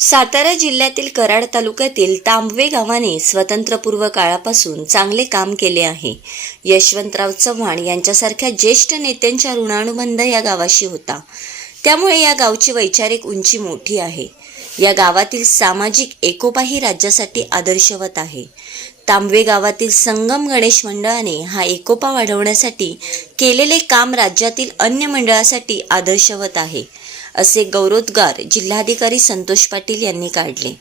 सातारा जिल्ह्यातील कराड तालुक्यातील तांबवे गावाने स्वतंत्रपूर्व काळापासून चांगले काम केले आहे. यशवंतराव चव्हाण यांच्यासारख्या ज्येष्ठ नेत्यांच्या ऋणानुबंध या गावाशी होता. त्यामुळे या गावची वैचारिक उंची मोठी आहे. या गावातील सामाजिक एकोपाही राज्यासाठी आदर्शवत आहे. तांबवे गावातील संगम गणेश मंडळाने हा एकोपा वाढवण्यासाठी केलेले काम राज्यातील अन्य मंडळासाठी आदर्शवत आहे असे गौरवोद्गार जिल्हाधिकारी संतोष पाटील यांनी काढले.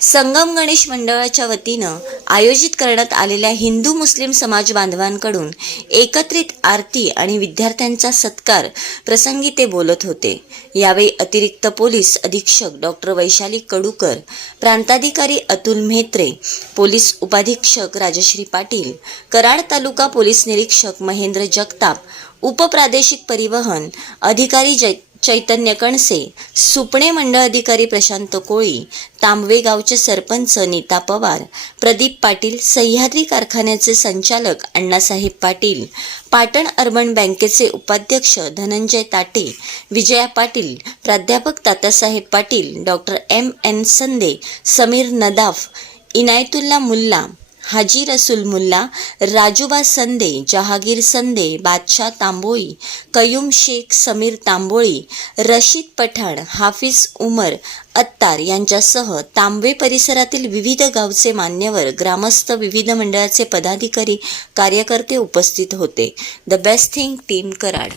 संगम गणेश मंडळाच्या वतीनं आयोजित करण्यात आलेल्या हिंदू मुस्लिम समाज बांधवांकडून एकत्रित आरती आणि विद्यार्थ्यांचा सत्कार प्रसंगी ते बोलत होते. यावेळी अतिरिक्त पोलीस अधीक्षक डॉक्टर वैशाली कडूकर प्रांताधिकारी अतुल म्हेत्रे पोलीस उपाधीक्षक राजश्री पाटील कराड तालुका पोलीस निरीक्षक महेंद्र जगताप उपप्रादेशिक परिवहन अधिकारी जै चैतन्य कणसे सुपणे मंडळ अधिकारी प्रशांत कोळी तांबवे गावचे सरपंच नीता पवार प्रदीप पाटील सह्याद्री कारखान्याचे संचालक अण्णासाहेब पाटील पाटण अर्बन बँकेचे उपाध्यक्ष धनंजय ताटे विजया पाटील प्राध्यापक Tatyasaheb Patil doctor M N Sande Sameer Nadaf Inayatullah Mulla Haji Rasool Mulla Rajuba Sande Jahagir Sande Badshah Tamboli Qayyum Shaikh Sameer Tamboli Rashid Pathan Hafiz उमर अत्तार यांच्यासह तांबे परिसरातील विविध गावचे मान्यवर ग्रामस्थ विविध मंडळाचे पदाधिकारी कार्यकर्ते उपस्थित होते. The best thing team Karad.